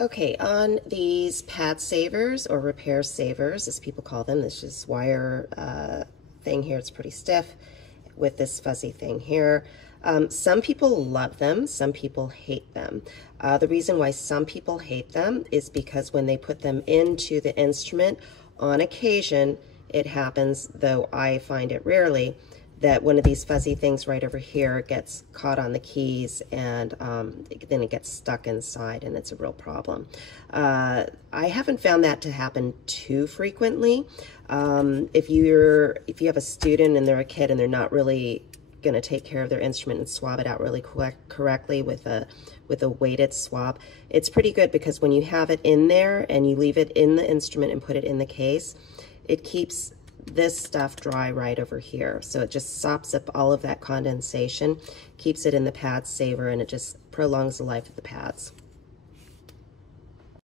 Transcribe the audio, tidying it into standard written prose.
Okay, on these pad savers or repair savers, as people call them, this is wire thing here. It's pretty stiff with this fuzzy thing here. Some people love them, some people hate them. The reason why some people hate them is because when they put them into the instrument, on occasion, it happens, though I find it rarely, that one of these fuzzy things right over here gets caught on the keys, and then it gets stuck inside, and it's a real problem. I haven't found that to happen too frequently. If you have a student and they're a kid and they're not really going to take care of their instrument and swab it out really correctly with a weighted swab, it's pretty good, because when you have it in there and you leave it in the instrument and put it in the case, it keeps this stuff dry right over here. So it just sops up all of that condensation, keeps it in the pad saver, and it just prolongs the life of the pads.